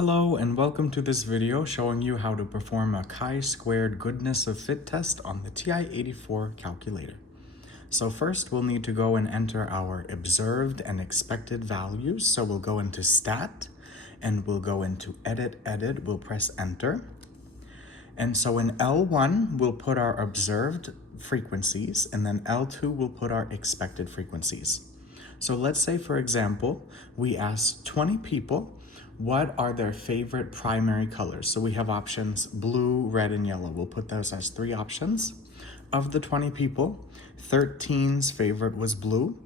Hello and welcome to this video showing you how to perform a chi-squared goodness of fit test on the Ti-84 calculator. So first we'll need to go and enter our observed and expected values. So we'll go into Stat and we'll go into Edit, we'll press Enter. And so in L1, we'll put our observed frequencies, and then L2 will put our expected frequencies. So let's say, for example, we ask 20 people what are their favorite primary colors. So we have options blue, red, and yellow. We'll put those as 3 options. Of the 20 people, 13's favorite was blue.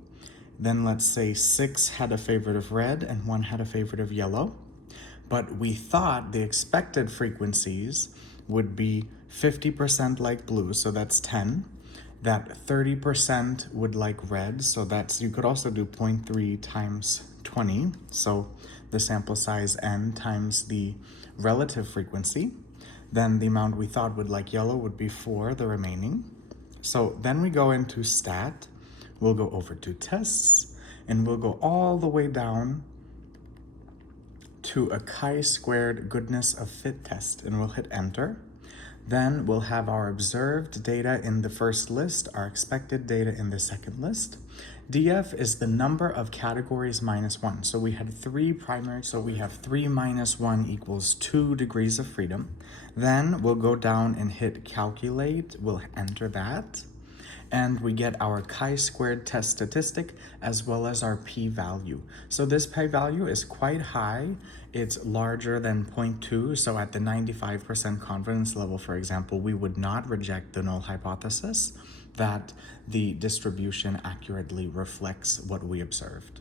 Then let's say 6 had a favorite of red and 1 had a favorite of yellow. But we thought the expected frequencies would be 50% like blue, so that's 10. That 30% would like red, so that's, you could also do 0.3 times 20, so the sample size n times the relative frequency. Then the amount we thought would like yellow would be 4, the remaining. So then we go into Stat, we'll go over to Tests, and we'll go all the way down to a chi-squared goodness of fit test, and we'll hit Enter. Then we'll have our observed data in the first list, our expected data in the second list. DF is the number of categories minus 1. So we had 3 primary, so we have 3 minus 1 equals 2 degrees of freedom. Then we'll go down and hit Calculate, we'll enter that. And we get our chi-squared test statistic as well as our p-value. So this p-value is quite high. It's larger than 0.2. So at the 95% confidence level, for example, we would not reject the null hypothesis that the distribution accurately reflects what we observed.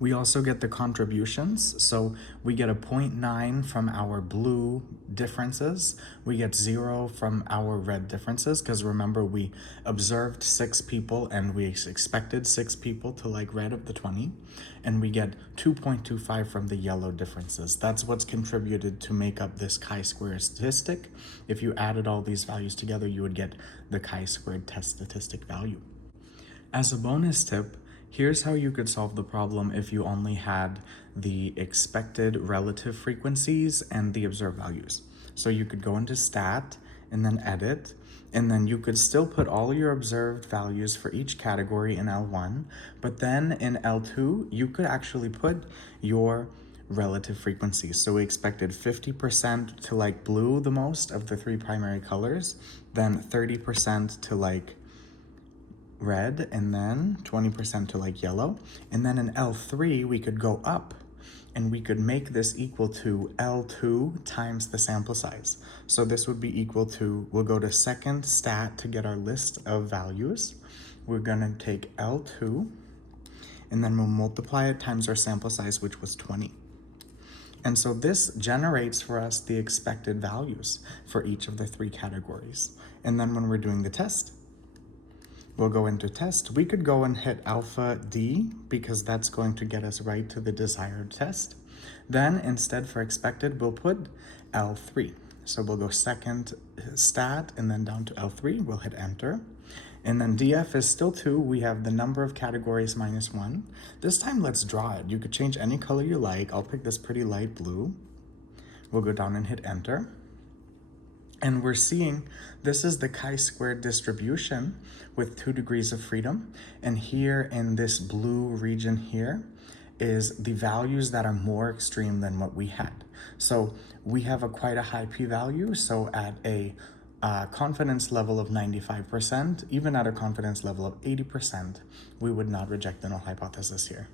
We also get the contributions, so we get a 0.9 from our blue differences. We get 0 from our red differences, because remember we observed 6 people and we expected 6 people to like red of the 20, and we get 2.25 from the yellow differences. That's what's contributed to make up this chi-squared statistic. If you added all these values together, you would get the chi-squared test statistic value. As a bonus tip, here's how you could solve the problem if you only had the expected relative frequencies and the observed values. So you could go into Stat and then Edit, and then you could still put all your observed values for each category in L1, but then in L2, you could actually put your relative frequencies. So we expected 50% to like blue the most of the 3 primary colors, then 30% to like red, and then 20% to like yellow. And then in L3, we could go up and we could make this equal to L2 times the sample size. So this would be equal to, we'll go to second Stat to get our list of values. We're gonna take L2 and then we'll multiply it times our sample size, which was 20. And so this generates for us the expected values for each of the 3 categories. And then when we're doing the test, we'll go into Test. We could go and hit Alpha D because that's going to get us right to the desired test. Then instead for expected, we'll put L3. So we'll go second Stat and then down to L3. We'll hit Enter. And then DF is still 2. We have the number of categories minus 1. This time let's draw it. You could change any color you like. I'll pick this pretty light blue. We'll go down and hit Enter. And we're seeing this is the chi-squared distribution with 2 degrees of freedom. And here in this blue region here is the values that are more extreme than what we had. So we have quite a high p-value. So at a confidence level of 95%, even at a confidence level of 80%, we would not reject the null hypothesis here.